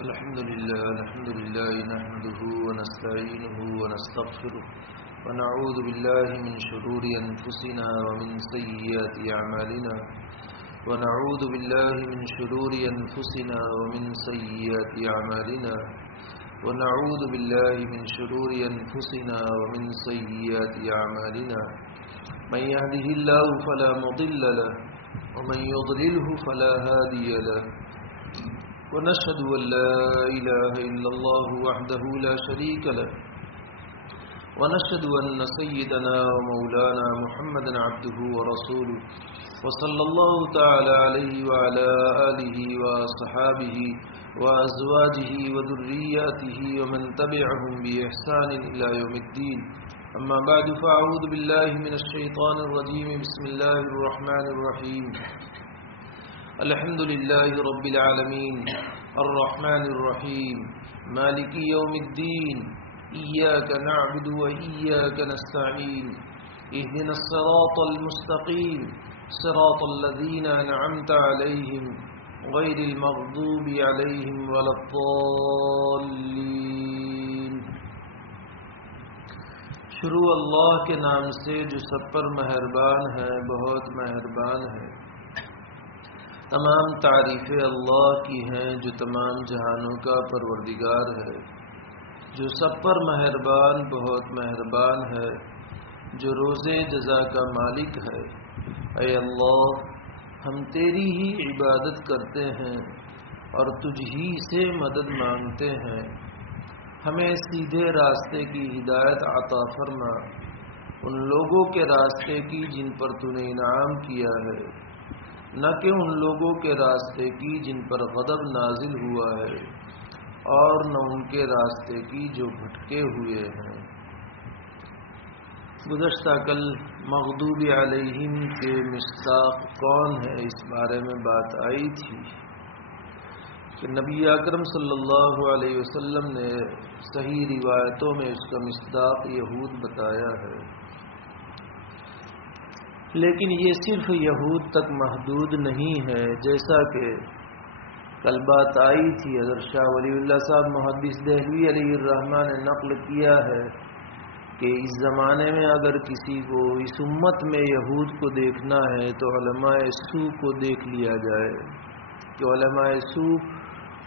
الحمد لله نحمده ونستعينه ونستغفره ونعوذ بالله من شرور أنفسنا ومن سيئات أعمالنا ونعوذ بالله من شرور أنفسنا ومن سيئات أعمالنا ونعوذ بالله من شرور أنفسنا ومن سيئات أعمالنا من يهده الله فلا مضل له ومن يضلله فلا هادي له ونشهد أن لا إله إلا الله وحده لا شريك له ونشهد أن سيدنا ومولانا محمدا عبده ورسوله وصلى الله تعالى عليه وعلى آله وصحابه وأزواجه وذرياته ومن تبعهم بإحسان إلى يوم الدين أما بعد فأعوذ بالله من الشيطان الرجيم بسم الله الرحمن الرحيم الحمد لله رب العالمين الرحمن الرحيم مالك يوم الدين إياك نعبد وإياك نستعين اهدنا الصراط المستقيم صراط الذين أنعمت عليهم غير المغضوب عليهم ولا الضالين. شروع اللہ کے نام سے جو سب پر مہربان ہے، بہت مہربان ہے. تمام تعریفیں اللہ کی ہیں جو تمام جہانوں کا پروردگار ہے، جو سب پر مہربان، بہت مہربان ہے، جو روز جزا کا مالک ہے. اے اللہ، ہم تیری ہی عبادت کرتے ہیں اور تجھ ہی سے مدد مانگتے ہیں. ہمیں سیدھے راستے کی ہدایت عطا فرما، ان لوگوں کے راستے کی جن پر تو نے انعام کیا ہے، نہ کہ ان لوگوں کے راستے کی جن پر غضب نازل ہوا ہے، اور نہ ان کے راستے کی جو بھٹکے ہوئے ہیں. گزشتہ کل مغضوب علیہم کے مصداق کون ہے اس بارے میں بات آئی تھی کہ نبی اکرم صلی اللہ علیہ وسلم نے صحیح روایتوں میں اس کا مصداق یہود بتایا ہے، لیکن یہ صرف یہود تک محدود نہیں ہے. جیسا کہ کل بات آئی تھی، حضرت شاہ ولی اللہ صاحب محدث دہلوی علیہ الرحمہ نے نقل کیا ہے کہ اس زمانے میں اگر کسی کو اس امت میں یہود کو دیکھنا ہے تو علماء سو کو دیکھ لیا جائے، کہ علماء سو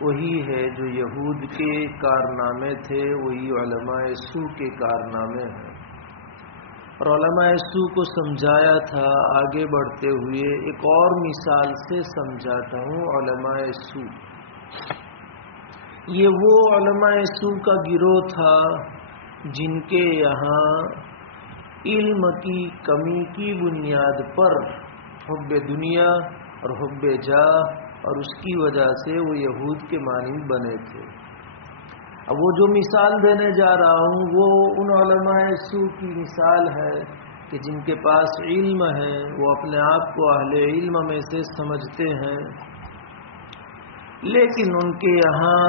وہی ہے جو یہود کے کارنامے تھے، وہی علماء سو کے کارنامے ہیں. اور علماء سو کو سمجھایا تھا. آگے بڑھتے ہوئے ایک اور مثال سے سمجھاتا ہوں. علماء سو یہ وہ علماء سو کا گروہ تھا جن کے یہاں علم کی کمی کی بنیاد پر حب دنیا اور حب جاہ اور اس کی وجہ سے وہ یہود کے مانند بنے تھے. اب وہ جو مثال دینے جا رہا ہوں وہ ان علماء سو کی مثال ہے کہ جن کے پاس علم ہے، وہ اپنے آپ کو اہل علم میں سے سمجھتے ہیں، لیکن ان کے یہاں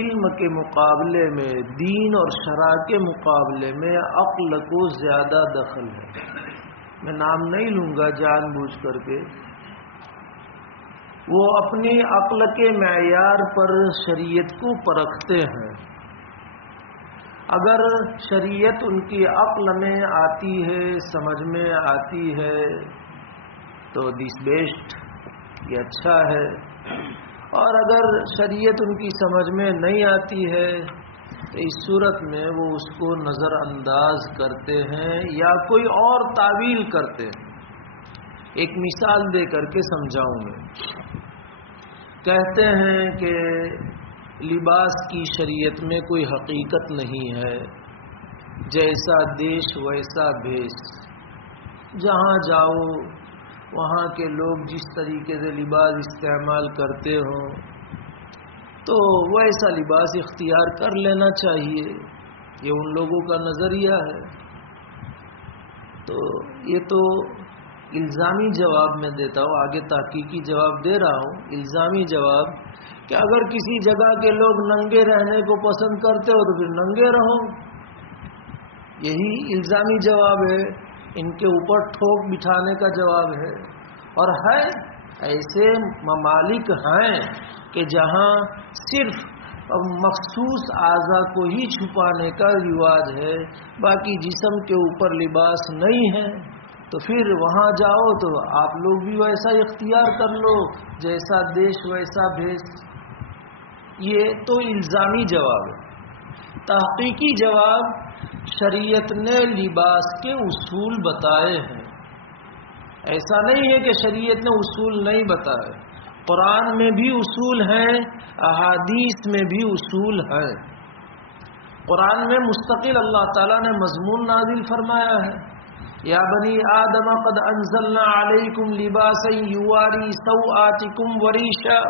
علم کے مقابلے میں، دین اور شرع کے مقابلے میں عقل کو زیادہ دخل ہے. میں نام نہیں لوں گا جان بوجھ کر کے. وہ اپنی عقل کے معیار پر شریعت کو پرکھتے ہیں. اگر شریعت ان کی عقل میں آتی ہے، سمجھ میں آتی ہے تو دس بیسٹ، یہ اچھا ہے. اور اگر شریعت ان کی سمجھ میں نہیں آتی ہے تو اس صورت میں وہ اس کو نظر انداز کرتے ہیں یا کوئی اور تعویل کرتے ہیں. ایک مثال دے کر کے سمجھاؤں گا. کہتے ہیں کہ لباس کی شریعت میں کوئی حقیقت نہیں ہے، جیسا دیش ویسا بھیس. جہاں جاؤ وہاں کے لوگ جس طریقے سے لباس استعمال کرتے ہوں تو ویسا لباس اختیار کر لینا چاہیے. یہ ان لوگوں کا نظریہ ہے. تو یہ تو الزامی جواب میں دیتا ہوں، آگے تحقیقی جواب دے رہا ہوں. الزامی جواب کہ اگر کسی جگہ کے لوگ ننگے رہنے کو پسند کرتے ہو تو پھر ننگے رہو. یہی الزامی جواب ہے، ان کے اوپر ٹھوک بٹھانے کا جواب ہے. اور ہے ایسے ممالک ہیں کہ جہاں صرف مخصوص اعضاء کو ہی چھپانے کا رواج ہے، باقی جسم کے اوپر لباس نہیں ہے، تو پھر وہاں جاؤ تو آپ لوگ بھی ویسا اختیار کر لو، جیسا دیش ویسا بھیس۔ یہ تو الزامی جواب ہے۔ تحقیقی جواب، شریعت نے لباس کے اصول بتائے ہیں۔ ایسا نہیں ہے کہ شریعت نے اصول نہیں بتائے، قرآن میں بھی اصول ہیں، احادیث میں بھی اصول ہیں۔ قرآن میں مستقل اللہ تعالیٰ نے مضمون نازل فرمایا ہے، یا بنی آدم قد انزلنا علیکم لباسا یواری سوآتکم وریشا،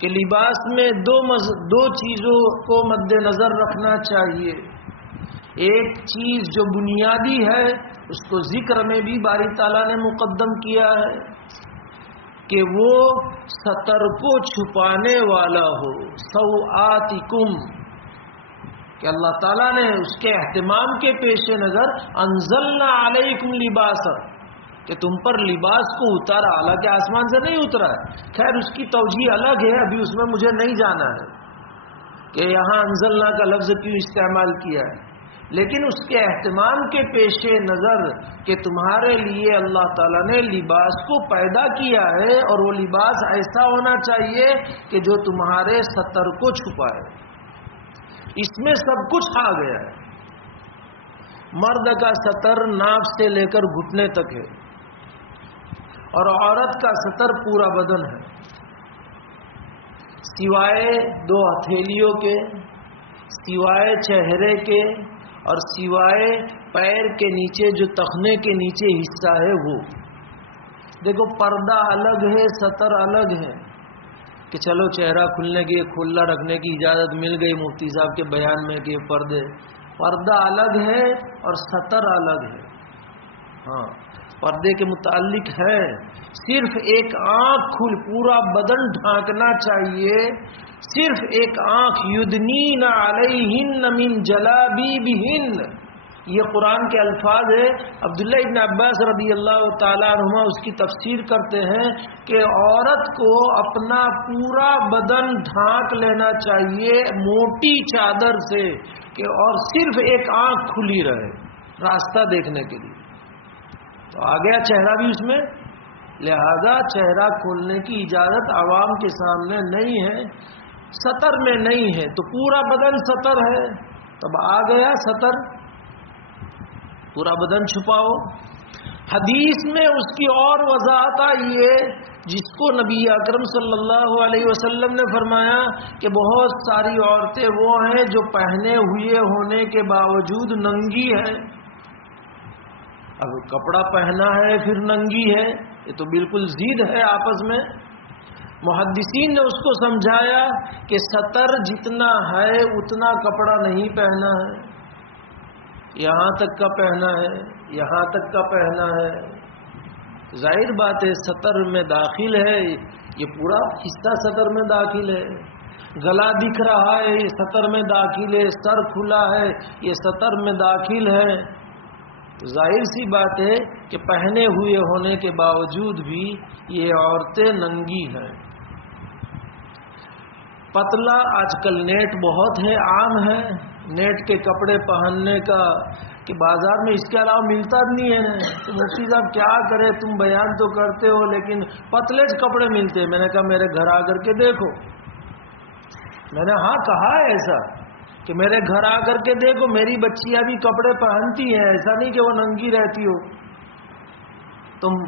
کہ لباس میں دو چیزوں کو مد نظر رکھنا چاہیے۔ ایک چیز جو بنیادی ہے، اس کو ذکر میں بھی باری تعالیٰ نے مقدم کیا ہے کہ وہ ستر کو چھپانے والا ہو، سوآتکم، کہ اللہ تعالیٰ نے اس کے اہتمام کے پیش نظر انزلنا علیکم لباسا، کہ تم پر لباس کو اتارا، حالانکہ آسمان سے نہیں اترا ہے، خیر اس کی توجیہ الگ ہے، ابھی اس میں مجھے نہیں جانا ہے کہ یہاں انزلنا کا لفظ کیوں استعمال کیا ہے، لیکن اس کے اہتمام کے پیش نظر کہ تمہارے لیے اللہ تعالیٰ نے لباس کو پیدا کیا ہے، اور وہ لباس ایسا ہونا چاہیے کہ جو تمہارے ستر کو چھپائے۔ اس میں سب کچھ آ گیا ہے۔ مرد کا ستر ناف سے لے کر گھٹنے تک ہے، اور عورت کا ستر پورا بدن ہے، سوائے دو ہتھیلیوں کے، سوائے چہرے کے، اور سوائے پیر کے نیچے جو تخنے کے نیچے حصہ ہے وہ۔ دیکھو پردہ الگ ہے، ستر الگ ہے، کہ چلو چہرہ کھلنے کی، کھلا رکھنے کی اجازت مل گئی مفتی صاحب کے بیان میں کہ پردہ الگ ہے اور ستر الگ ہے۔ ہاں پردے کے متعلق ہے، صرف ایک آنکھ کھل، پورا بدن ڈھانکنا چاہیے، صرف ایک آنکھ، یدنین علیہن من جلابیبہن، یہ قرآن کے الفاظ ہے۔ عبداللہ ابن عباس رضی اللہ تعالیٰ عنہما اس کی تفسیر کرتے ہیں کہ عورت کو اپنا پورا بدن ڈھانک لینا چاہیے موٹی چادر سے، کہ اور صرف ایک آنکھ کھلی رہے راستہ دیکھنے کے لیے، تو آ گیا چہرہ بھی اس میں، لہذا چہرہ کھولنے کی اجازت عوام کے سامنے نہیں ہے، ستر میں نہیں ہے، تو پورا بدن ستر ہے، تب آ گیا ستر، پورا بدن چھپاؤ۔ حدیث میں اس کی اور وضاحت آئی ہے، جس کو نبی اکرم صلی اللہ علیہ وسلم نے فرمایا کہ بہت ساری عورتیں وہ ہیں جو پہنے ہوئے ہونے کے باوجود ننگی ہیں۔ اب کپڑا پہنا ہے پھر ننگی ہے، یہ تو بالکل ضد ہے آپس میں۔ محدثین نے اس کو سمجھایا کہ ستر جتنا ہے اتنا کپڑا نہیں پہنا ہے، یہاں تک کا پہنا ہے، یہاں تک کا پہنا ہے۔ ظاہر بات ہے ستر میں داخل ہے، یہ پورا حصہ ستر میں داخل ہے، گلا دکھ رہا ہے یہ ستر میں داخل ہے، سر کھلا ہے یہ ستر میں داخل ہے، تو ظاہر سی بات ہے کہ پہنے ہوئے ہونے کے باوجود بھی یہ عورتیں ننگی ہیں۔ پتلا آج کل نیٹ بہت ہے، عام ہے نیٹ کے کپڑے پہننے کا، کہ بازار میں اس کے علاوہ ملتا بھی نہیں ہے، تو مفتی صاحب کیا کرے، تم بیان تو کرتے ہو لیکن پتلے کپڑے ملتے ہیں۔ میں نے کہا میرے گھر آ کر کے دیکھو، میں نے ہاں کہا ہے ایسا کہ میرے گھر آ کر کے دیکھو، میری بچیاں بھی کپڑے پہنتی ہیں، ایسا نہیں کہ وہ ننگی رہتی ہو۔ تم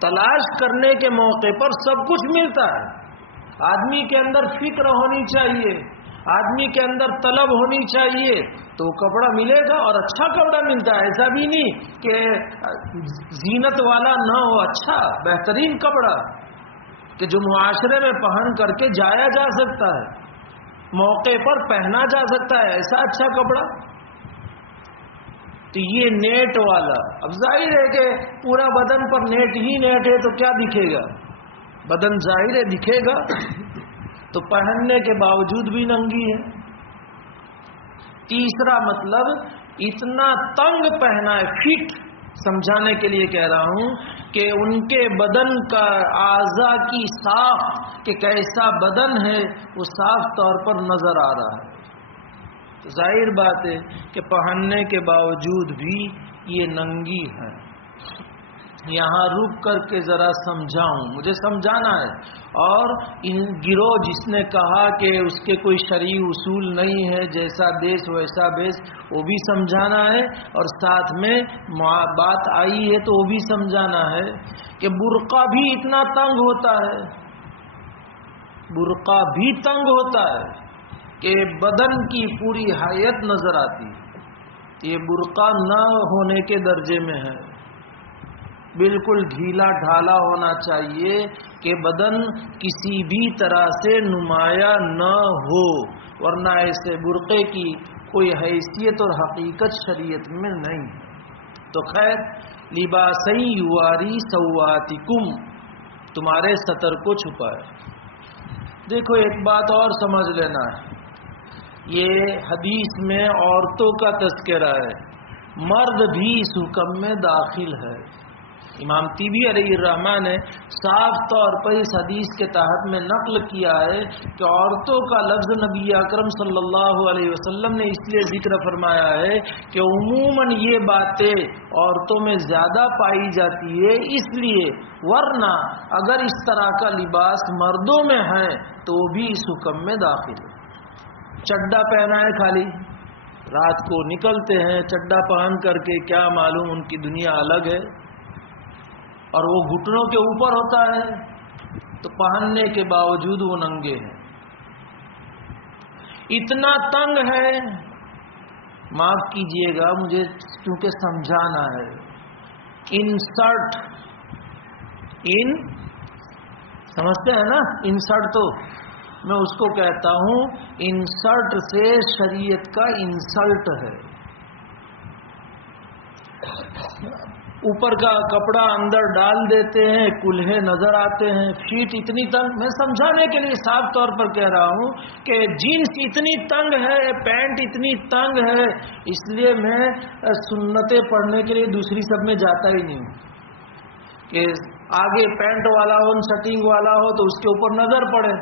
تلاش کرنے کے موقع پر سب کچھ ملتا ہے، آدمی کے اندر فکر ہونی چاہیے، آدمی کے اندر طلب ہونی چاہیے، تو کپڑا ملے گا، اور اچھا کپڑا ملتا ہے، ایسا بھی نہیں کہ زینت والا نہ ہو، اچھا بہترین کپڑا کہ جو معاشرے میں پہن کر کے جایا جا سکتا ہے، موقع پر پہنا جا سکتا ہے، ایسا اچھا کپڑا۔ تو یہ نیٹ والا، اب ظاہر ہے کہ پورا بدن پر نیٹ ہی نیٹ ہے تو کیا دکھے گا، بدن ظاہر ہے دکھے گا، تو پہننے کے باوجود بھی ننگی ہے۔ تیسرا مطلب اتنا تنگ پہنا ہے، فٹ سمجھانے کے لیے کہہ رہا ہوں کہ ان کے بدن کا اعضاء کی ساخت کہ کیسا بدن ہے وہ صاف طور پر نظر آ رہا ہے. تو ظاہر بات ہے کہ پہننے کے باوجود بھی یہ ننگی ہے. یہاں رک کر کے ذرا سمجھاؤں، مجھے سمجھانا ہے. اور ان گروہ جس نے کہا کہ اس کے کوئی شرعی اصول نہیں ہے، جیسا دیش ویسا بیس، وہ بھی سمجھانا ہے. اور ساتھ میں بات آئی ہے تو وہ بھی سمجھانا ہے کہ برقع بھی اتنا تنگ ہوتا ہے، برقع بھی تنگ ہوتا ہے کہ بدن کی پوری حیت نظر آتی. یہ برقع نہ ہونے کے درجے میں ہے، بالکل ڈھیلا ڈھالا ہونا چاہیے کہ بدن کسی بھی طرح سے نمایاں نہ ہو، ورنہ ایسے برقعے کی کوئی حیثیت اور حقیقت شریعت میں نہیں. تو خیر، لباسین یواری سواتکم، تمہارے ستر کو چھپائے. دیکھو ایک بات اور سمجھ لینا ہے، یہ حدیث میں عورتوں کا تذکرہ ہے، مرد بھی اس حکم میں داخل ہے. امام طیبی علیہ الرحمہ نے صاف طور پر اس حدیث کے تحت میں نقل کیا ہے کہ عورتوں کا لفظ نبی اکرم صلی اللہ علیہ وسلم نے اس لیے ذکر فرمایا ہے کہ عموماً یہ باتیں عورتوں میں زیادہ پائی جاتی ہے، اس لیے ورنہ اگر اس طرح کا لباس مردوں میں ہے تو وہ بھی اس حکم میں داخل ہے. چڈا پہنا ہے خالی، رات کو نکلتے ہیں چڈا پہن کر کے، کیا معلوم ان کی دنیا الگ ہے، اور وہ گھٹنوں کے اوپر ہوتا ہے تو پہننے کے باوجود وہ ننگے ہیں. اتنا تنگ ہے، معاف کیجئے گا مجھے کیونکہ سمجھانا ہے، انسرٹ، سمجھتے ہیں نا انسرٹ، تو میں اس کو کہتا ہوں انسرٹ سے شریعت کا انسلٹ ہے. اوپر کا کپڑا اندر ڈال دیتے ہیں، کلہے نظر آتے ہیں، فیٹ اتنی تنگ. میں سمجھانے کے لیے صاف طور پر کہہ رہا ہوں کہ جینس اتنی تنگ ہے، پینٹ اتنی تنگ ہے، اس لیے میں سنتیں پڑھنے کے لیے دوسری سب میں جاتا ہی نہیں ہوں کہ آگے پینٹ والا ہو، سٹنگ والا ہو تو اس کے اوپر نظر پڑے.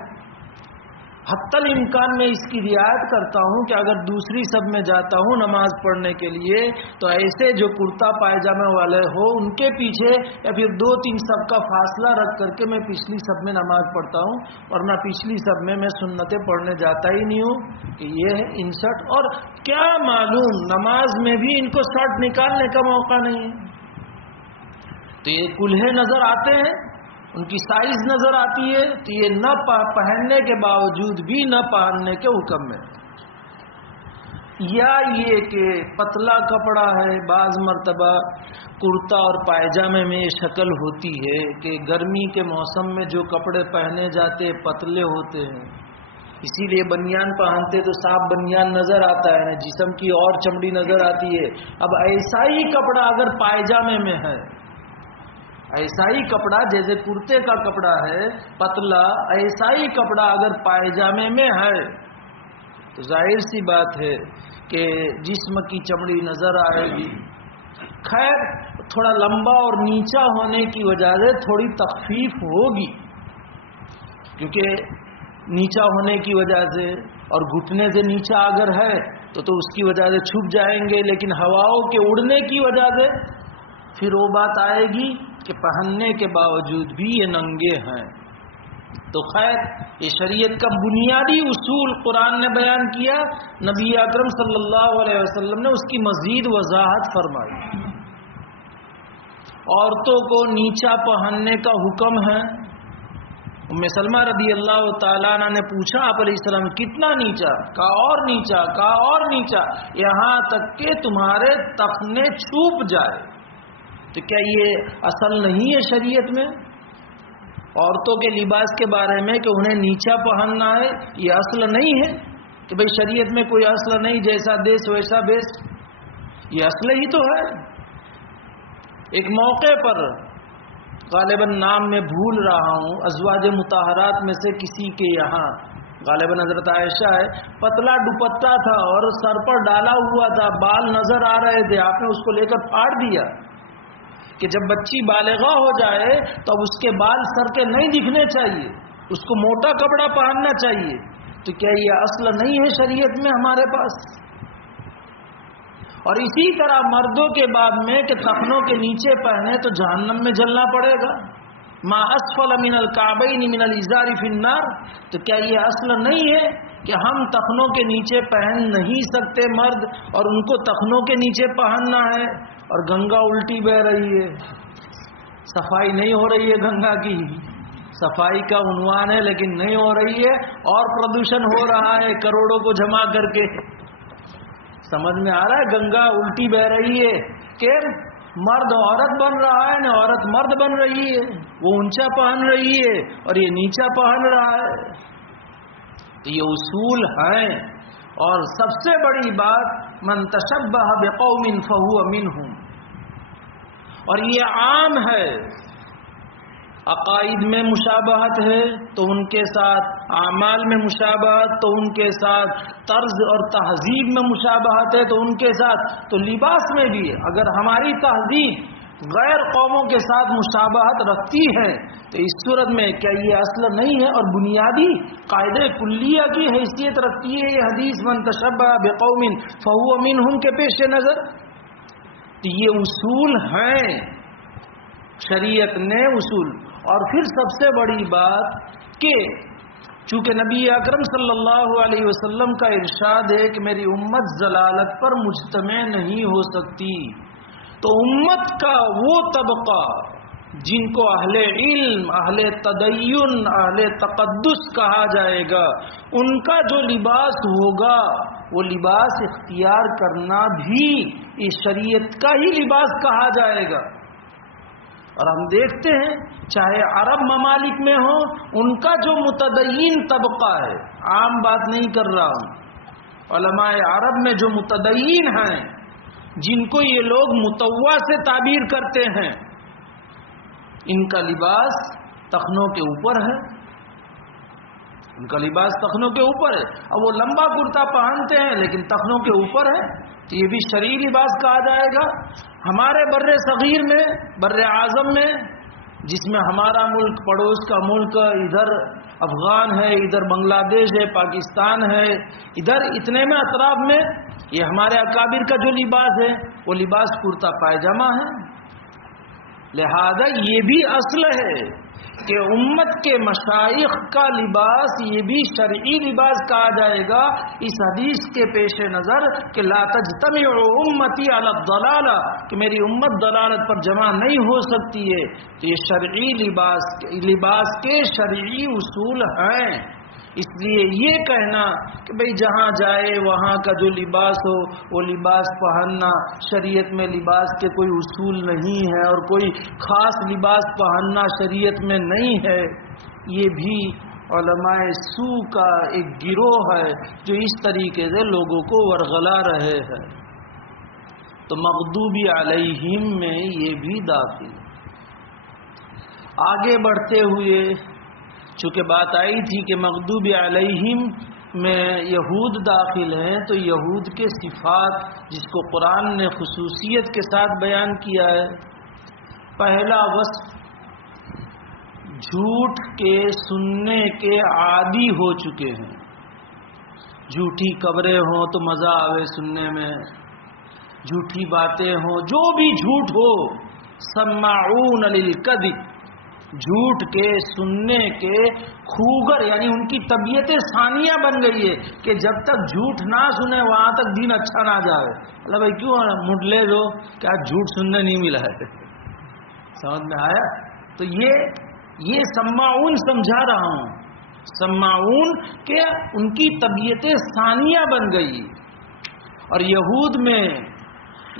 حتی الامکان میں اس کی رعایت کرتا ہوں کہ اگر دوسری سب میں جاتا ہوں نماز پڑھنے کے لیے تو ایسے جو کرتا پائجامے والے ہو ان کے پیچھے یا پھر 2-3 سب کا فاصلہ رکھ کر کے میں پچھلی سب میں نماز پڑھتا ہوں، ورنہ پچھلی سب میں سنتیں پڑھنے جاتا ہی نہیں ہوں کہ یہ ہے انسرٹ. اور کیا معلوم نماز میں بھی ان کو شرٹ نکالنے کا موقع نہیں ہے، تو یہ کلہے نظر آتے ہیں، ان کی سائز نظر آتی ہے، تو یہ نہ پہننے کے باوجود بھی نہ پہننے کے حکم میں. یا یہ کہ پتلا کپڑا ہے، بعض مرتبہ کرتا اور پائجامے میں یہ شکل ہوتی ہے کہ گرمی کے موسم میں جو کپڑے پہنے جاتے پتلے ہوتے ہیں، اسی لیے بنیان پہنتے تو صاف بنیان نظر آتا ہے، جسم کی اور چمڑی نظر آتی ہے. اب ایسا ہی کپڑا اگر پائجامے میں ہے، ایسا ہی کپڑا جیسے کرتے کا کپڑا ہے پتلا، ایسا ہی کپڑا اگر پائجامے میں ہے تو ظاہر سی بات ہے کہ جسم کی چمڑی نظر آئے گی. خیر تھوڑا لمبا اور نیچا ہونے کی وجہ سے تھوڑی تخفیف ہوگی، کیونکہ نیچا ہونے کی وجہ سے اور گھٹنے سے نیچا اگر ہے تو اس کی وجہ سے چھپ جائیں گے، لیکن ہواؤں کے اڑنے کی وجہ سے پھر وہ بات آئے گی کہ پہننے کے باوجود بھی یہ ننگے ہیں. تو خیر یہ شریعت کا بنیادی اصول قرآن نے بیان کیا، نبی اکرم صلی اللہ علیہ وسلم نے اس کی مزید وضاحت فرمائی. عورتوں کو نیچا پہننے کا حکم ہے. ام سلمہ رضی اللہ تعالیٰ عنہ نے پوچھا آپ علیہ السلام کتنا نیچا؟ کہا اور نیچا، کہا اور نیچا، یہاں تک کہ تمہارے تخنے چھپ جائے. تو کیا یہ اصل نہیں ہے شریعت میں عورتوں کے لباس کے بارے میں کہ انہیں نیچا پہننا ہے؟ یہ اصل نہیں ہے کہ بھئی شریعت میں کوئی اصل نہیں، جیسا دیس ویسا بیس، یہ اصل ہی تو ہے. ایک موقع پر غالباً نام میں بھول رہا ہوں، ازواج مطہرات میں سے کسی کے یہاں غالباً حضرت عائشہ ہے، پتلا دوپٹہ تھا اور سر پر ڈالا ہوا تھا، بال نظر آ رہے تھے، آپ نے اس کو لے کر پھاڑ دیا. کہ جب بچی بالغہ ہو جائے تو اب اس کے بال سر کے نہیں دکھنے چاہیے، اس کو موٹا کپڑا پہننا چاہیے. تو کیا یہ اصل نہیں ہے شریعت میں ہمارے پاس؟ اور اسی طرح مردوں کے باب میں کہ ٹخنوں کے نیچے پہنے تو جہنم میں جلنا پڑے گا. ما اسفل من الکعبین من الازار فی النار. تو کیا یہ اصل نہیں ہے کہ ہم ٹخنوں کے نیچے پہن نہیں سکتے مرد، اور ان کو ٹخنوں کے نیچے پہننا ہے؟ اور گنگا الٹی بہ رہی ہے، صفائی نہیں ہو رہی ہے گنگا کی، صفائی کا عنوان ہے لیکن نہیں ہو رہی ہے، اور پردوشن ہو رہا ہے کروڑوں کو جمع کر کے. سمجھ میں آ رہا ہے؟ گنگا الٹی بہ رہی ہے کہ مرد عورت بن رہا ہے نہ عورت مرد بن رہی ہے، وہ اونچا پہن رہی ہے اور یہ نیچا پہن رہا ہے. تو یہ اصول ہیں. اور سب سے بڑی بات من تشبہ بقوم فہو منہم، اور یہ عام ہے. عقائد میں مشابہت ہے تو ان کے ساتھ، اعمال میں مشابہت تو ان کے ساتھ، طرز اور تہذیب میں مشابہت ہے تو ان کے ساتھ، تو لباس میں بھی ہے. اگر ہماری تہذیب غیر قوموں کے ساتھ مشابہت رکھتی ہے تو اس صورت میں کیا یہ اصل نہیں ہے اور بنیادی قاعدے کلیہ کی حیثیت رکھتی ہے یہ حدیث من تشبہ بقوم فہو منہم کے پیش نظر؟ تو یہ اصول ہیں شریعت نے اصول. اور پھر سب سے بڑی بات کہ چونکہ نبی اکرم صلی اللہ علیہ وسلم کا ارشاد ہے کہ میری امت ضلالت پر مجتمع نہیں ہو سکتی، تو امت کا وہ طبقہ جن کو اہل علم، اہل تدین، اہل تقدس کہا جائے گا، ان کا جو لباس ہوگا وہ لباس اختیار کرنا بھی اس شریعت کا ہی لباس کہا جائے گا. اور ہم دیکھتے ہیں چاہے عرب ممالک میں ہو، ان کا جو متدین طبقہ ہے، عام بات نہیں کر رہا ہوں، علماء عرب میں جو متدین ہیں جن کو یہ لوگ متوع سے تعبیر کرتے ہیں، ان کا لباس ٹخنوں کے اوپر ہے. ان کا لباس ٹخنوں کے اوپر ہے. اب وہ لمبا کرتا پہنتے ہیں لیکن ٹخنوں کے اوپر ہے، تو یہ بھی شرعی لباس کہا جائے گا. ہمارے بر صغیر میں، بر اعظم میں، جس میں ہمارا ملک، پڑوس کا ملک، ادھر افغان ہے، ادھر بنگلہ دیش ہے، پاکستان ہے، ادھر اتنے میں اطراف میں یہ ہمارے اکابر کا جو لباس ہے وہ لباس کرتا پائجامہ ہے. لہذا یہ بھی اصل ہے کہ امت کے مشائخ کا لباس یہ بھی شرعی لباس کہا جائے گا اس حدیث کے پیش نظر کہ لا تجتمع امتی علی الضلالہ، کہ میری امت ضلالت پر جمع نہیں ہو سکتی ہے. تو یہ شرعی لباس کے شرعی اصول ہیں. اس لیے یہ کہنا کہ بھئی جہاں جائے وہاں کا جو لباس ہو وہ لباس پہننا، شریعت میں لباس کے کوئی اصول نہیں ہے اور کوئی خاص لباس پہننا شریعت میں نہیں ہے، یہ بھی علماء سو کا ایک گروہ ہے جو اس طریقے سے لوگوں کو ورغلا رہے ہیں. تو مغضوب علیہم میں یہ بھی داخل. آگے بڑھتے ہوئے چونکہ بات آئی تھی کہ مغضوب علیہم میں یہود داخل ہیں، تو یہود کے صفات جس کو قرآن نے خصوصیت کے ساتھ بیان کیا ہے. پہلا وصف جھوٹ کے سننے کے عادی ہو چکے ہیں. جھوٹی خبریں ہوں تو مزہ آوے سننے میں، جھوٹی باتیں ہوں، جو بھی جھوٹ ہو، سماعون للکذب، جھوٹ کے سننے کے خوگر، یعنی ان کی طبیعت ثانیہ بن گئی ہے کہ جب تک جھوٹ نہ سنے وہاں تک دین اچھا نہ جائے. اللہ بھائی کیوں مڈلے جو کہ آج جھوٹ سننے نہیں ملا ہے. سمجھ میں آیا؟ تو یہ سماعون سمجھا رہا ہوں، سماعون کہ ان کی طبیعت ثانیہ بن گئی. اور یہود میں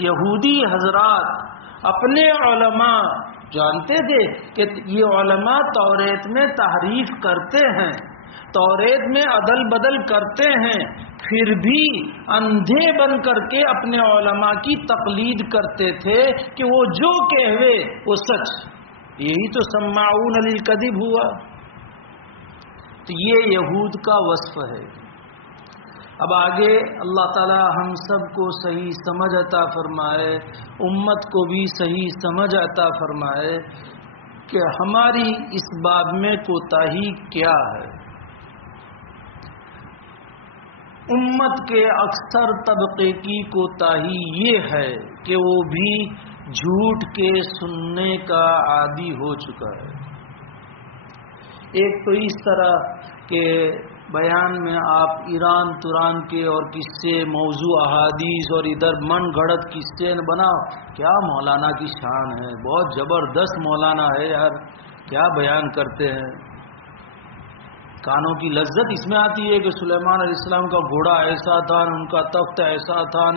یہودی حضرات اپنے علماء جانتے تھے کہ یہ علماء توریت میں تحریف کرتے ہیں، توریت میں عدل بدل کرتے ہیں، پھر بھی اندھے بن کر کے اپنے علماء کی تقلید کرتے تھے کہ وہ جو کہوے وہ سچ. یہی تو سماعون للکذب ہوا. تو یہ یہود کا وصف ہے. اب آگے اللہ تعالی ہم سب کو صحیح سمجھ عطا فرمائے، امت کو بھی صحیح سمجھ عطا فرمائے کہ ہماری اس باب میں کوتاہی کیا ہے۔ امت کے اکثر طبقے کی کوتاہی یہ ہے کہ وہ بھی جھوٹ کے سننے کا عادی ہو چکا ہے۔ ایک تو اس طرح کہ بیان میں آپ ایران توران کے اور قصے، موضوع احادیث اور ادھر من گھڑت قصے نہ بناؤ، کیا مولانا کی شان ہے، بہت زبردست مولانا ہے یار، کیا بیان کرتے ہیں۔ کانوں کی لذت اس میں آتی ہے کہ سلیمان علیہ السلام کا گھوڑا ایسا تھا، ان کا تخت ایسا تھا،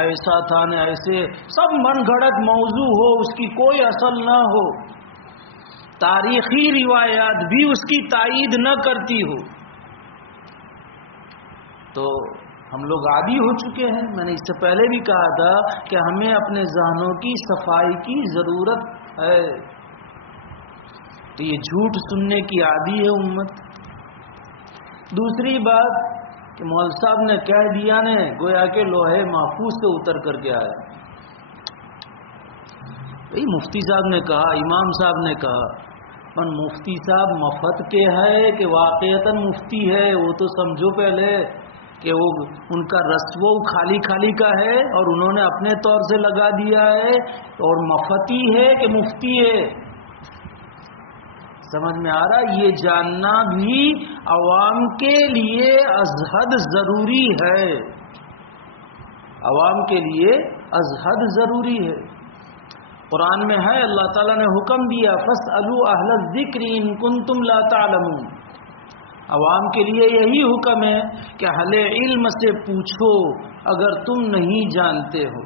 ایسا تھا، ایسے سب من گھڑت موضوع ہو، اس کی کوئی اصل نہ ہو، تاریخی روایات بھی اس کی تائید نہ کرتی ہو، تو ہم لوگ عادی ہو چکے ہیں۔ میں نے اس سے پہلے بھی کہا تھا کہ ہمیں اپنے ذہنوں کی صفائی کی ضرورت ہے، تو یہ جھوٹ سننے کی عادی ہے امت۔ دوسری بات کہ مول صاحب نے کہہ دیا نے گویا کہ لوہے محفوظ سے اتر کر کے آیا، بھئی مفتی صاحب نے کہا، امام صاحب نے کہا، پر مفتی صاحب مفت کے ہے کہ واقعتاً مفتی ہے، وہ تو سمجھو پہلے کہ وہ ان کا رسو خالی خالی کا ہے اور انہوں نے اپنے طور سے لگا دیا ہے، اور مفتی ہے کہ مفتی ہے، سمجھ میں آ رہا؟ یہ جاننا بھی عوام کے لیے ازحد ضروری ہے، عوام کے لیے ازحد ضروری ہے۔ قرآن میں ہے، اللہ تعالیٰ نے حکم دیا فَاسْأَلُوا أَهْلَ الذِّكْرِ إِن كُنتُمْ لَا تَعْلَمُونَ، عوام کے لیے یہی حکم ہے کہ اہل علم سے پوچھو اگر تم نہیں جانتے ہو،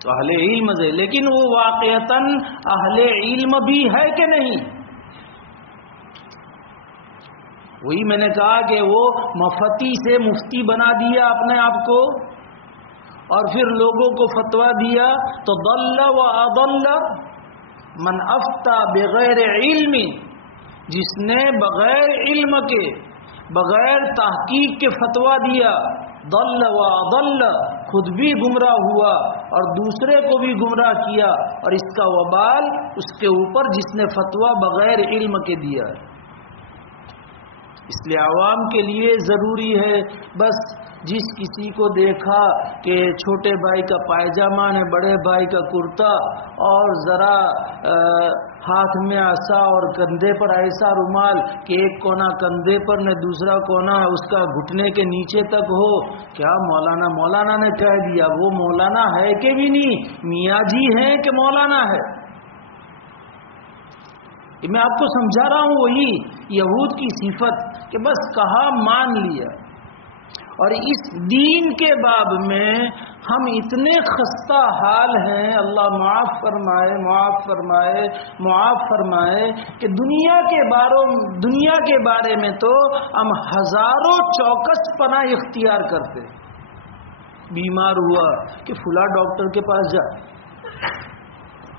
تو اہل علم سے، لیکن وہ واقعتاً اہل علم بھی ہے کہ نہیں؟ وہی میں نے کہا کہ وہ مفتی سے مفتی بنا دیا اپنے آپ کو، اور پھر لوگوں کو فتویٰ دیا، تو ضل و اضل من افتى بغیر علم، جس نے بغیر علم کے، بغیر تحقیق کے فتویٰ دیا، ضل و اضل، خود بھی گمراہ ہوا اور دوسرے کو بھی گمراہ کیا، اور اس کا وبال اس کے اوپر جس نے فتویٰ بغیر علم کے دیا۔ اس لیے عوام کے لیے ضروری ہے، بس جس کسی کو دیکھا کہ چھوٹے بھائی کا پائجامہ ہے، بڑے بھائی کا کرتا، اور ذرا ہاتھ میں عصا اور کندھے پر ایسا رومال کہ ایک کونا کندھے پر نے دوسرا کونا اس کا گھٹنے کے نیچے تک ہو، کیا مولانا، مولانا نے کہہ دیا، وہ مولانا ہے کہ بھی نہیں، میاں جی ہیں کہ مولانا ہے؟ میں آپ کو سمجھا رہا ہوں وہی یہود کی صفت کہ بس کہا مان لیا۔ اور اس دین کے باب میں ہم اتنے خستہ حال ہیں، اللہ معاف فرمائے، معاف فرمائے، معاف فرمائے، کہ دنیا کے بارے میں تو ہم ہزاروں چوکس پناہ اختیار کرتے، بیمار ہوا کہ فلاں ڈاکٹر کے پاس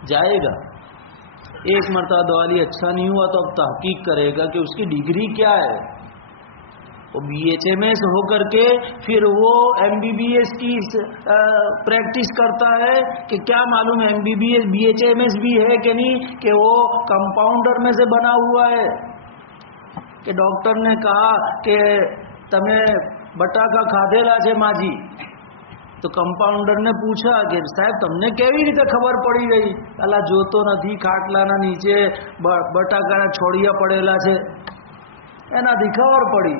جائے گا، ایک مرتبہ دوالی اچھا نہیں ہوا تو اب تحقیق کرے گا کہ اس کی ڈگری کیا ہے، وہ BHMS ہو کر کے پھر وہ MBBS کی پریکٹس کرتا ہے کہ کیا معلوم MBBS BHMS بھی ہے کہ نہیں، کہ وہ کمپاؤنڈر میں سے بنا ہوا ہے، کہ ڈاکٹر نے کہا کہ تمہیں بٹاکا کھادیلا છે માજી، تو کمپاؤنڈر نے پوچھا کہ صاحب تم نے કેવી રીતે ખબર પડી ગઈ؟ અલા જોતો નથી ખાટલાના નીચે બટાકાના છોડિયા પડેલા છે, એનાથી ખબર પડી।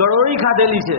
ગળોળી ખાધેલી છે,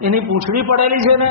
એની પૂંછડી પડેલી છે ને?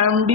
MD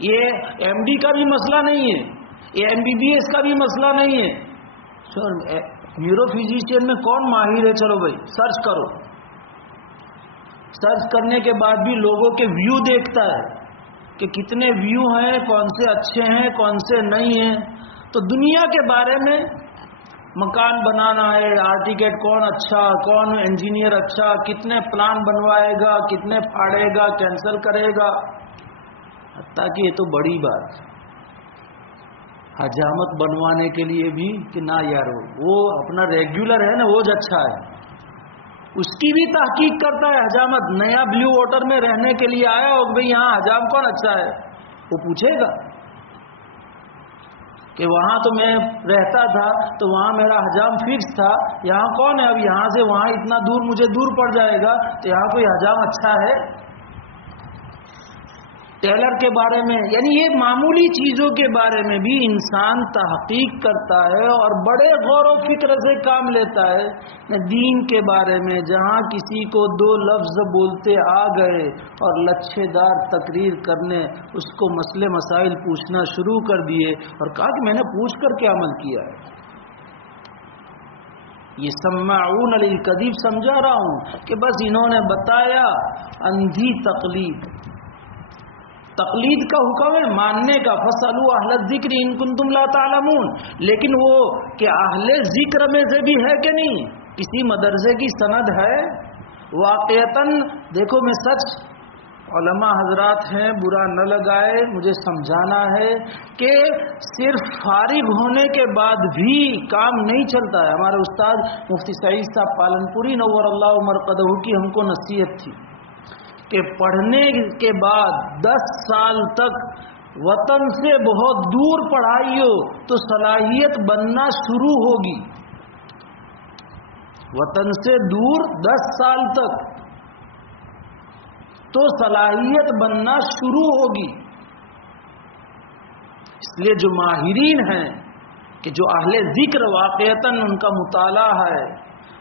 یہ ایم ڈی کا بھی مسئلہ نہیں ہے، یہ MBBS کا بھی مسئلہ نہیں ہے. سر نیورو فزیشین میں کون ماہر ہے؟ چلو بھائی سرچ کرو. سرچ کرنے کے بعد بھی لوگوں کے ویو دیکھتا ہے کہ کتنے ویو ہیں، کون سے اچھے ہیں کون سے نہیں ہیں. تو دنیا کے بارے میں مکان بنانا ہے، آرکیٹیکٹ کون اچھا، کون انجینئر اچھا، کتنے پلان بنوائے گا، کتنے پھاڑے گا، کینسل کرے گا. حتیٰ کہ یہ تو بڑی بات، حجامت بنوانے کے لیے بھی کہ نہ یار وہ اپنا ریگولر ہے نا وہ اچھا ہے، اس کی بھی تحقیق کرتا ہے. حجامت نیا بلیو واٹر میں رہنے کے لیے آیا ہو کہ بھئی یہاں حجام کون اچھا ہے، وہ پوچھے گا کہ وہاں تو میں رہتا تھا تو وہاں میرا حجام فکس تھا، یہاں کون ہے، اب یہاں سے وہاں اتنا دور مجھے دور پڑ جائے گا تو یہاں کوئی حجام اچھا ہے. ٹیلر کے بارے میں، یعنی یہ معمولی چیزوں کے بارے میں بھی انسان تحقیق کرتا ہے اور بڑے غور و فکر سے کام لیتا ہے. دین کے بارے میں جہاں کسی کو 2 لفظ بولتے آ گئے اور لچھے دار تقریر کرنے، اس کو مسئلے مسائل پوچھنا شروع کر دیے اور کہا کہ میں نے پوچھ کر کے عمل کیا ہے. یہ سماعون للکذب سمجھا رہا ہوں کہ بس انہوں نے بتایا. اندھی تقلید کا حکم ہے، ماننے کا. فَاسْأَلُوا أَهْلَ الذِّكْرِ إِن كُنتُمْ لَا تَعْلَمُونَ. لیکن وہ کہ اہل ذکر میں سے بھی ہے کہ نہیں، کسی مدرسے کی سند ہے واقعتاً. دیکھو میں سچ، علماء حضرات ہیں برا نہ لگائے، مجھے سمجھانا ہے کہ صرف فارغ ہونے کے بعد بھی کام نہیں چلتا ہے. ہمارے استاد مفتی سعید صاحب پالنپوری نور اللہ مرقدہ کی ہم کو نصیحت تھی کہ پڑھنے کے بعد 10 سال تک وطن سے بہت دور پڑھائی ہو تو صلاحیت بننا شروع ہوگی. وطن سے دور 10 سال تک تو صلاحیت بننا شروع ہوگی. اس لیے جو ماہرین ہیں کہ جو اہل ذکر واقعتاً ان کا مطالعہ ہے،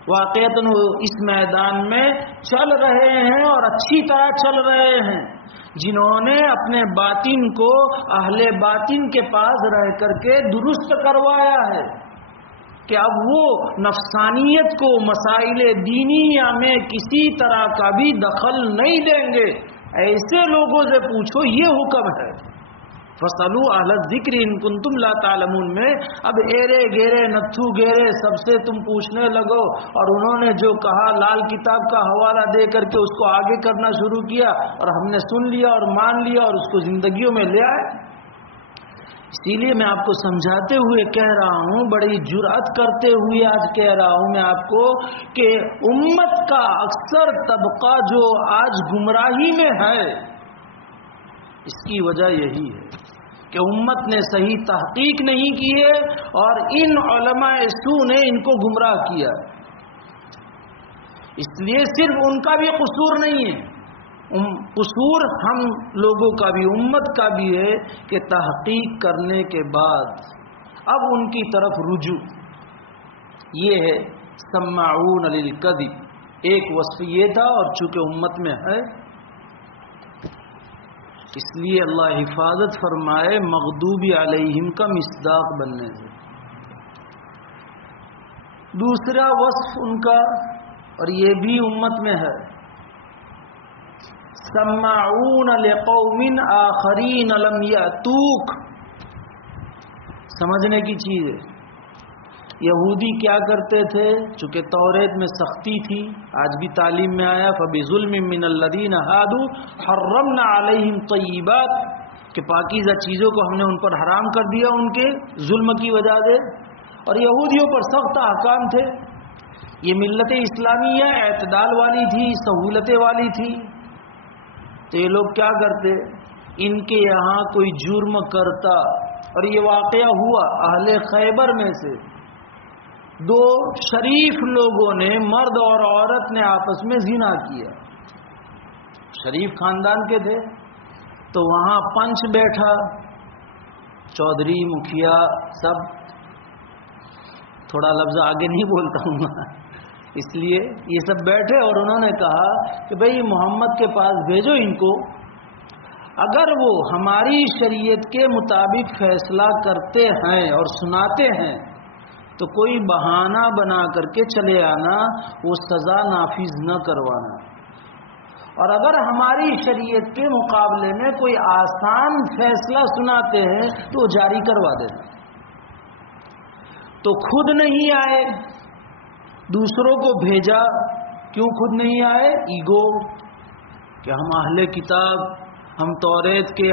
واقعتاً وہ اس میدان میں چل رہے ہیں اور اچھی طرح چل رہے ہیں، جنہوں نے اپنے باطن کو اہل باطن کے پاس رہ کر کے درست کروایا ہے کہ اب وہ نفسانیت کو مسائل دینیہ میں کسی طرح کا بھی دخل نہیں دیں گے. ایسے لوگوں سے پوچھو، یہ حکم ہے. فَاسْأَلُوا أَهْلَ الذِّكْرِ إِن كُنتُمْ لَا تَعْلَمُونَ میں اب ایرے گیرے نتھو گیرے سب سے تم پوچھنے لگو اور انہوں نے جو کہا لال کتاب کا حوالہ دے کر کے اس کو آگے کرنا شروع کیا اور ہم نے سن لیا اور مان لیا اور اس کو زندگیوں میں لے آئے. اسی لیے میں آپ کو سمجھاتے ہوئے کہہ رہا ہوں، بڑی جرأت کرتے ہوئے آج کہہ رہا ہوں میں آپ کو کہ امت کا اکثر طبقہ جو آج گمراہی میں ہے، اس کی وجہ یہی ہے کہ امت نے صحیح تحقیق نہیں کی ہے اور ان علماء سو نے ان کو گمراہ کیا. اس لیے صرف ان کا بھی قصور نہیں ہے، قصور ہم لوگوں کا بھی، امت کا بھی ہے کہ تحقیق کرنے کے بعد اب ان کی طرف رجوع. یہ ہے سماعون للکذب. ایک وصف یہ تھا اور چونکہ امت میں ہے اس لیے اللہ حفاظت فرمائے مغضوب علیہم کا مصداق بننے سے. دوسرا وصف ان کا، اور یہ بھی امت میں ہے، سماعون لقوم آخرین لم یأتوک. سمجھنے کی چیز ہے. یہودی کیا کرتے تھے؟ چونکہ توریت میں سختی تھی، آج بھی تعلیم میں آیا فَبِظُلْمٍ مِّنَ الَّذِينَ هَادُوا حَرَّمْنَا عَلَيْهِمْ طَيِّبَاتٍ کہ پاکیزہ چیزوں کو ہم نے ان پر حرام کر دیا ان کے ظلم کی وجہ سے. اور یہودیوں پر سخت احکام تھے. یہ ملت اسلامیہ اعتدال والی تھی، سہولتیں والی تھی. تو یہ لوگ کیا کرتے؟ ان کے یہاں کوئی جرم کرتا، اور یہ واقعہ ہوا اہل خیبر میں سے 2 شریف لوگوں نے، مرد اور عورت نے آپس میں زنا کیا. شریف خاندان کے تھے. تو وہاں پنچ بیٹھا، چودھری مکھیا سب، تھوڑا لفظ آگے نہیں بولتا ہوں اس لیے یہ سب بیٹھے اور انہوں نے کہا کہ بھئی محمد کے پاس بھیجو ان کو اگر وہ ہماری شریعت کے مطابق فیصلہ کرتے ہیں اور سناتے ہیں تو کوئی بہانہ بنا کر کے چلے آنا، وہ سزا نافذ نہ کروانا، اور اگر ہماری شریعت کے مقابلے میں کوئی آسان فیصلہ سناتے ہیں تو جاری کروا دینا۔ تو خود نہیں آئے، دوسروں کو بھیجا، کیوں خود نہیں آئے؟ ایگو، کہ ہم اہل کتاب، ہم توریت کے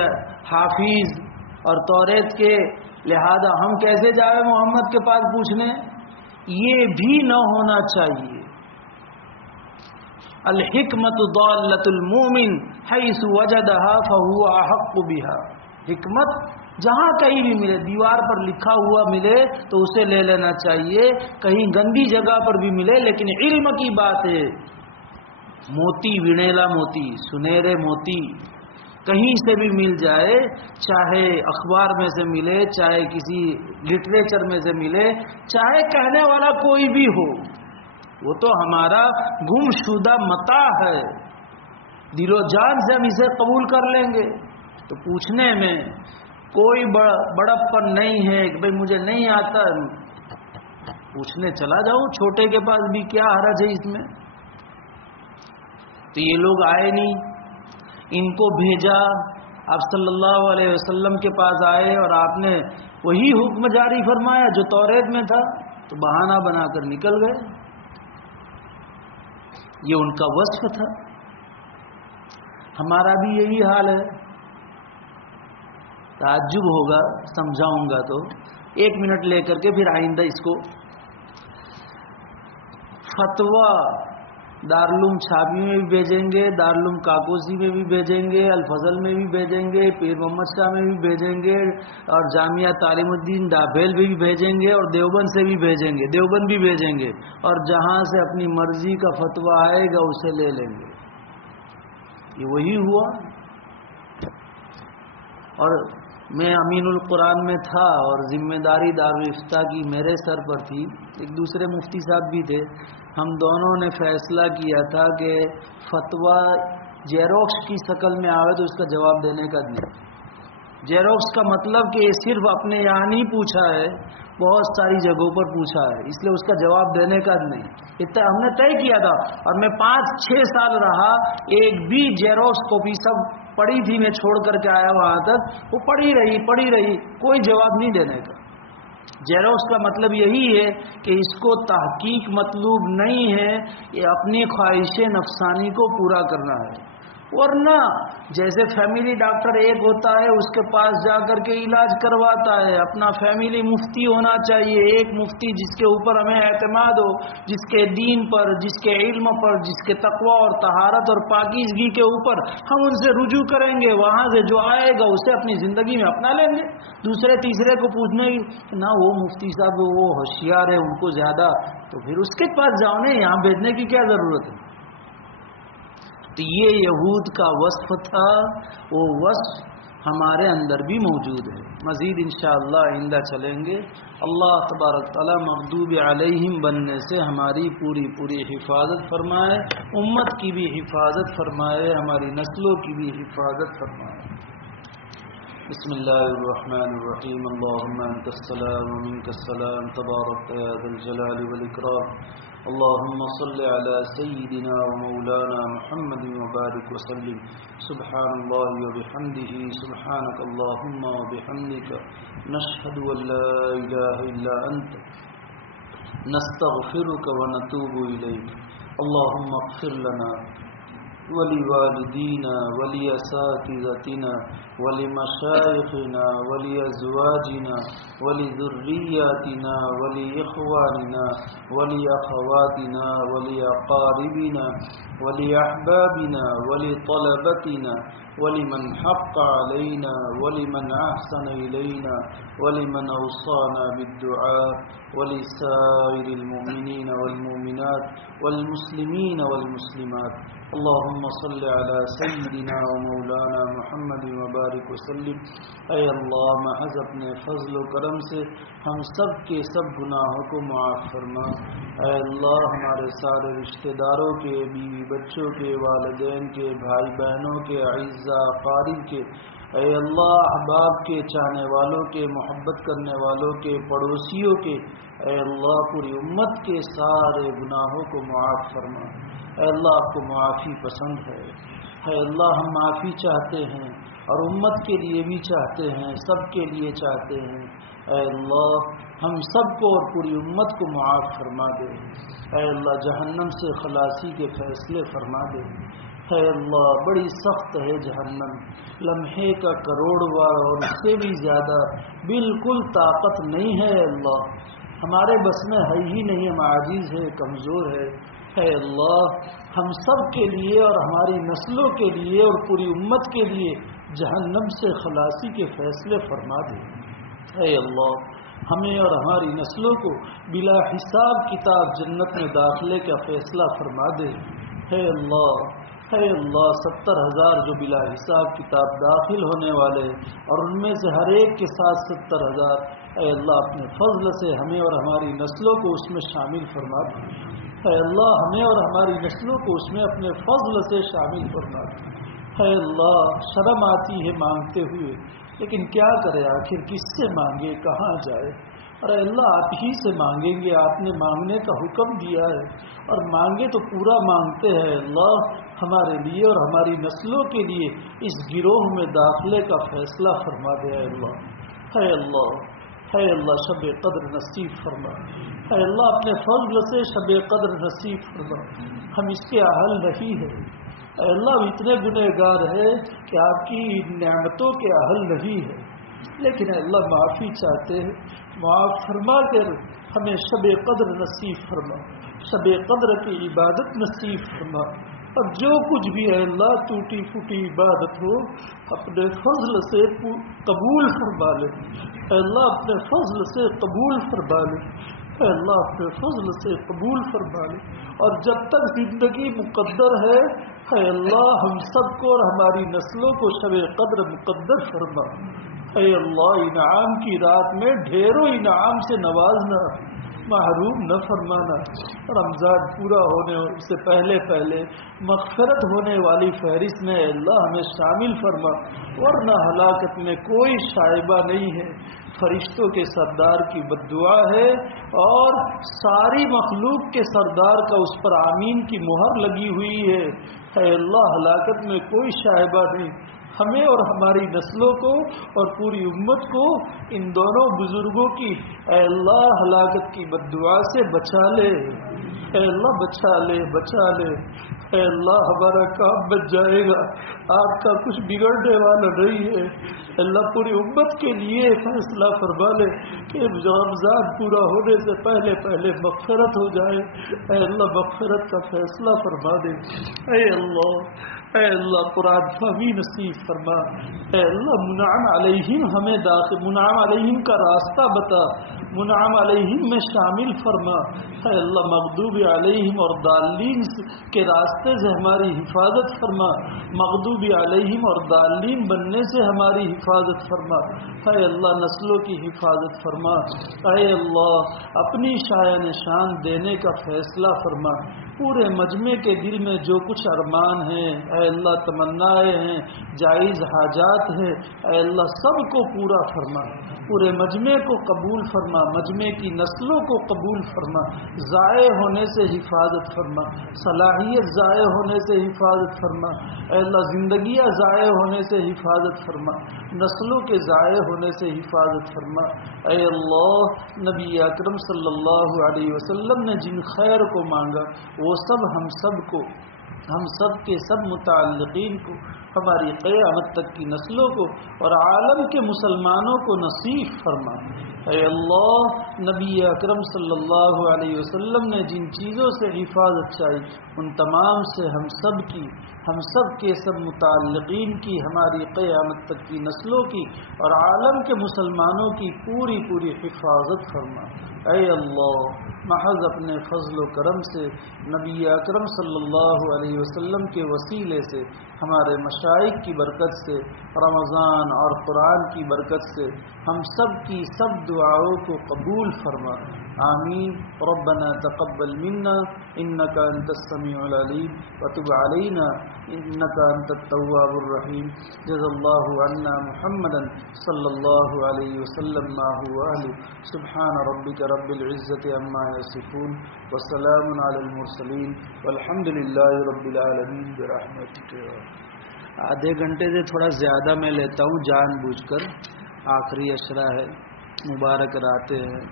حافظ اور توریت کے لہذا ہم کیسے جائیں محمد کے پاس پوچھنے؟ یہ بھی نہ ہونا چاہیے۔ الحکمت ضالۃ المؤمن حیث وجدها فهو احق بها۔ حکمت جہاں کہیں بھی ملے، دیوار پر لکھا ہوا ملے تو اسے لے لینا چاہیے، کہیں گندی جگہ پر بھی ملے، لیکن علم کی بات ہے، موتی وینیلا موتی، سنہرے موتی کہیں سے بھی مل جائے، چاہے اخبار میں سے ملے، چاہے کسی لٹریچر میں سے ملے، چاہے کہنے والا کوئی بھی ہو، وہ تو ہمارا گم شدہ متاع ہے، دل و جان سے ہم اسے قبول کر لیں گے۔ تو پوچھنے میں کوئی بڑپن نہیں ہے کہ بھئی مجھے نہیں آتا، پوچھنے چلا جاؤ، چھوٹے کے پاس بھی کیا حرج ہے اس میں؟ تو یہ لوگ آئے نہیں، ان کو بھیجا، آپ صلی اللہ علیہ وسلم کے پاس آئے اور آپ نے وہی حکم جاری فرمایا جو توریت میں تھا، تو بہانہ بنا کر نکل گئے۔ یہ ان کا وصف تھا، ہمارا بھی یہی حال ہے۔ تعجب ہوگا، سمجھاؤں گا تو 1 منٹ لے کر کے پھر آئندہ اس کو۔ فتویٰ دارالعلوم چھاپی میں بھی بھیجیں گے، دارالعلوم کاکوسی میں بھی بھیجیں گے، الفضل میں بھی بھیجیں گے، پیر محمد شاہ میں بھی بھیجیں گے، اور جامعہ تعلیم الدین ڈابیل میں بھی بھیجیں گے، اور دیوبند سے بھی بھیجیں گے، دیوبند بھی بھیجیں گے، اور جہاں سے اپنی مرضی کا فتویٰ آئے گا اسے لے لیں گے۔ یہ وہی ہوا۔ اور میں امین القرآن میں تھا اور ذمہ داری دارالافتاء کی میرے سر پر تھی، ایک دوسرے مفتی صاحب بھی تھے، ہم دونوں نے فیصلہ کیا تھا کہ فتویٰ جیروکس کی شکل میں آئے تو اس کا جواب دینے کا نہیں۔ جیروکس کا مطلب کہ یہ صرف اپنے یہاں نہیں پوچھا ہے، بہت ساری جگہوں پر پوچھا ہے، اس لیے اس کا جواب دینے کا نہیں۔ اتنا ہم نے طے کیا تھا، اور میں 5-6 سال رہا، ایک بھی جیروکس کاپی سب پڑی تھی، میں چھوڑ کر کے آیا وہاں تک، وہ پڑی رہی، کوئی جواب نہیں دینے کا۔ جیروکس کا مطلب یہی ہے کہ اس کو تحقیق مطلوب نہیں ہے، یہ اپنی خواہش نفسانی کو پورا کرنا ہے۔ ورنہ جیسے فیملی ڈاکٹر ایک ہوتا ہے، اس کے پاس جا کر کے علاج کرواتا ہے، اپنا فیملی مفتی ہونا چاہیے، ایک مفتی جس کے اوپر ہمیں اعتماد ہو، جس کے دین پر، جس کے علم پر، جس کے تقوی اور طہارت اور پاکیزگی کے اوپر ہم ان سے رجوع کریں گے، وہاں سے جو آئے گا اسے اپنی زندگی میں اپنا لیں گے۔ دوسرے تیسرے کو پوچھنے کی نہ، وہ مفتی صاحب وہ ہوشیار ہے، ان کو زیادہ، تو پھر اس کے پاس جاؤ، یہاں بھیجنے کی کیا ضرورت ہے؟ تو یہ یہود کا وصف تھا، وہ وصف ہمارے اندر بھی موجود ہے۔ مزید انشاءاللہ آئندہ چلیں گے۔ اللہ تبارک تعالی مغضوب علیہم بننے سے ہماری پوری حفاظت فرمائے، امت کی بھی حفاظت فرمائے، ہماری نسلوں کی بھی حفاظت فرمائے۔ بسم اللہ الرحمن الرحیم۔ اللہم انت السلام ومنک السلام تبارک یا ذا الجلال والاکرام۔ اللهم صل على سيدنا ومولانا محمد وبارك وسلم۔ سبحان الله وبحمده، سبحانك اللهم وبحمدك، نشهد أن لا إله إلا أنت، نستغفرك ونتوب إليك۔ اللهم اغفر لنا ولوالدينا ولأساتذتنا ولمشايخنا ولأزواجنا ولذرياتنا ولإخواننا ولأخواتنا ولأقاربنا ولأحبابنا ولطلبتنا ولمن حق علينا ولمن أحسن إلينا ولمن أوصانا بالدعاء ولسائر المؤمنين والمؤمنات والمسلمين والمسلمات۔ اللهم صل على سيدنا ومولانا محمد وبارك وبارک وسلم۔ اے اللہ محض اپنے فضل و کرم سے ہم سب کے سب گناہوں کو معاف فرما۔ اے اللہ ہمارے سارے رشتہ داروں کے، بیوی بچوں کے، والدین کے، بھائی بہنوں کے، اعزاء اقارب کے، اے اللہ احباب کے، چاہنے والوں کے، محبت کرنے والوں کے، پڑوسیوں کے، اے اللہ پوری امت کے سارے گناہوں کو معاف فرما۔ اے اللہ آپ کو معافی پسند ہے۔ اے اللہ ہم معافی چاہتے ہیں اور امت کے لیے بھی چاہتے ہیں، سب کے لیے چاہتے ہیں۔ اے اللہ ہم سب کو اور پوری امت کو معاف فرما دے۔ اے اللہ جہنم سے خلاصی کے فیصلے فرما دے۔ اے اللہ بڑی سخت ہے جہنم، لمحے کا کروڑ بار اور اس سے بھی زیادہ، بالکل طاقت نہیں ہے۔ اے اللہ ہمارے بس میں ہے ہی نہیں، ہم عاجز ہے، کمزور ہے۔ اے اللہ ہم سب کے لیے اور ہماری نسلوں کے لیے اور پوری امت کے لیے جہنم سے خلاصی کے فیصلے فرما دے۔ اے اللہ ہمیں اور ہماری نسلوں کو بلا حساب کتاب جنت میں داخلے کا فیصلہ فرما دے۔ اے اللہ 70,000 جو بلا حساب کتاب داخل ہونے والے اور ان میں سے ہر ایک کے ساتھ 70,000، اے اللہ اپنے فضل سے ہمیں اور ہماری نسلوں کو اس میں شامل فرما دے۔ اے اللہ ہمیں اور ہماری نسلوں کو اس میں اپنے فضل سے شامل فرما دے۔ اے اللہ شرم آتی ہے مانگتے ہوئے، لیکن کیا کرے، آخر کس سے مانگے، کہاں جائے؟ اور اے اللہ آپ ہی سے مانگیں گے، آپ نے مانگنے کا حکم دیا ہے اور مانگے تو پورا مانگتے ہیں۔ اللہ ہمارے لیے اور ہماری نسلوں کے لیے اس گروہ میں داخلے کا فیصلہ فرما دے۔ اے اللہ شب قدر نصیب فرما۔ اے اللہ اپنے فضل سے شب قدر نصیب فرما، ہم اس کے اہل نہیں ہیں۔ اے اللہ ہم اتنے گنہگار ہیں کہ آپ کی نعمتوں کے اہل نہیں ہیں، لیکن اے اللہ معافی چاہتے ہیں، معاف فرما کر ہمیں شب قدر نصیب فرما، شب قدر کی عبادت نصیب فرما۔ اور جو کچھ بھی ہے اللہ ٹوٹی پھوٹی عبادت ہو اپنے فضل سے قبول فرما لے۔ اے اللہ اپنے فضل سے قبول فرما لے۔ اے اللہ اپنے فضل سے قبول فرما لے۔ اور جب تک زندگی مقدر ہے اے اللہ ہم سب کو اور ہماری نسلوں کو شب قدر مقدر فرما۔ اے اللہ انعام کی رات میں ڈھیروں انعام سے نوازنا، محروم نہ فرمانا۔ رمضان پورا ہونے سے پہلے مغفرت ہونے والی فہرست میں اے اللہ ہمیں شامل فرما، ورنہ ہلاکت میں کوئی شائبہ نہیں ہے۔ فرشتوں کے سردار کی بددعا ہے اور ساری مخلوق کے سردار کا اس پر آمین کی مہر لگی ہوئی ہے۔ اے اللہ ہلاکت میں کوئی شائبہ نہیں، ہمیں اور ہماری نسلوں کو اور پوری امت کو ان دونوں بزرگوں کی اے اللہ ہلاکت کی بددعا سے بچا لے۔ اے اللہ بچا لے۔ اے اللہ ہمارا کام بچ جائے گا، آپ کا کچھ بگڑنے والا نہیں ہے۔ اللہ پوری امت کے لیے فیصلہ فرما لے کہ رمضان پورا ہونے سے پہلے مغفرت ہو جائے۔ اے اللہ مغفرت کا فیصلہ فرما دے۔ اے اللہ قرآن فہمی نصیب فرما۔ اے اللہ منعم علیہم ہمیں داخل، منعم علیہم کا راستہ بتا، منعم علیہم میں شامل فرما۔ اے اللہ مغضوب علیہم اور ضالین کے راستے سے ہماری حفاظت فرما، مغضوب علیہم اور ضالین بننے سے ہماری حفاظت فرما۔ اے اللہ نسلوں کی حفاظت فرما۔ اے اللہ اپنی شایان شان دینے کا فیصلہ فرما۔ پورے مجمع کے دل میں جو کچھ ارمان ہیں اے اللہ، تمنائیں ہیں، جائز حاجات ہیں، اے اللہ سب کو پورا فرما۔ پورے مجمع کو قبول فرما، مجمع کی نسلوں کو قبول فرما، ضائع ہونے سے حفاظت فرما، صلاحیت ضائع ہونے سے حفاظت فرما، اے اللہ زندگیاں ضائع ہونے سے حفاظت فرما، نسلوں کے ضائع ہونے سے حفاظت فرما۔ اے اللہ نبی اکرم صلی اللہ علیہ وسلم نے جن خیر کو مانگا وہ سب ہم سب کو، ہم سب کے سب متعلقین کو، ہماری قیامت تک کی نسلوں کو اور عالم کے مسلمانوں کو نصیب فرما۔ اے اللہ نبی اکرم صلی اللہ علیہ وسلم نے جن چیزوں سے حفاظت چاہی ان تمام سے ہم سب کی، ہم سب کے سب متعلقین کی، ہماری قیامت تک کی نسلوں کی اور عالم کے مسلمانوں کی پوری حفاظت فرما۔ اے اللہ محض اپنے فضل و کرم سے نبی اکرم صلی اللہ علیہ وسلم کے وسیلے سے ہمارے مشائخ کی برکت سے رمضان اور قرآن کی برکت سے ہم سب کی سب دعاؤں کو قبول فرما آمین ربنا تقبل منا انك انت السميع العليم وتب علينا انك انت التواب الرحيم جزا الله عنا محمدا صلى الله عليه وسلم ما هو اهله سبحان ربك رب العزة عما يصفون وسلام على المرسلين والحمد لله رب العالمين برحمتك آدھے گھنٹے سے تھوڑا زیادہ میں لیتا ہوں جان بوجھ کر آخری اشرا ہے مبارک راتیں ہیں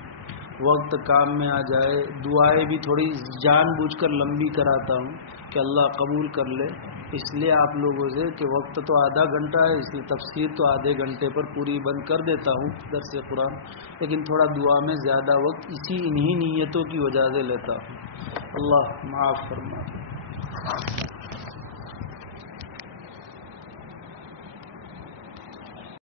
وقت کام میں آ جائے دعائیں بھی تھوڑی جان بوجھ کر لمبی کراتا ہوں کہ اللہ قبول کر لے اس لیے آپ لوگوں سے کہ وقت تو آدھا گھنٹہ ہے اس لیے تفسیر تو آدھے گھنٹے پر پوری بند کر دیتا ہوں درس قرآن لیکن تھوڑا دعا میں زیادہ وقت انہی نیتوں کی وجہ سے لیتا ہوں اللہ معاف فرما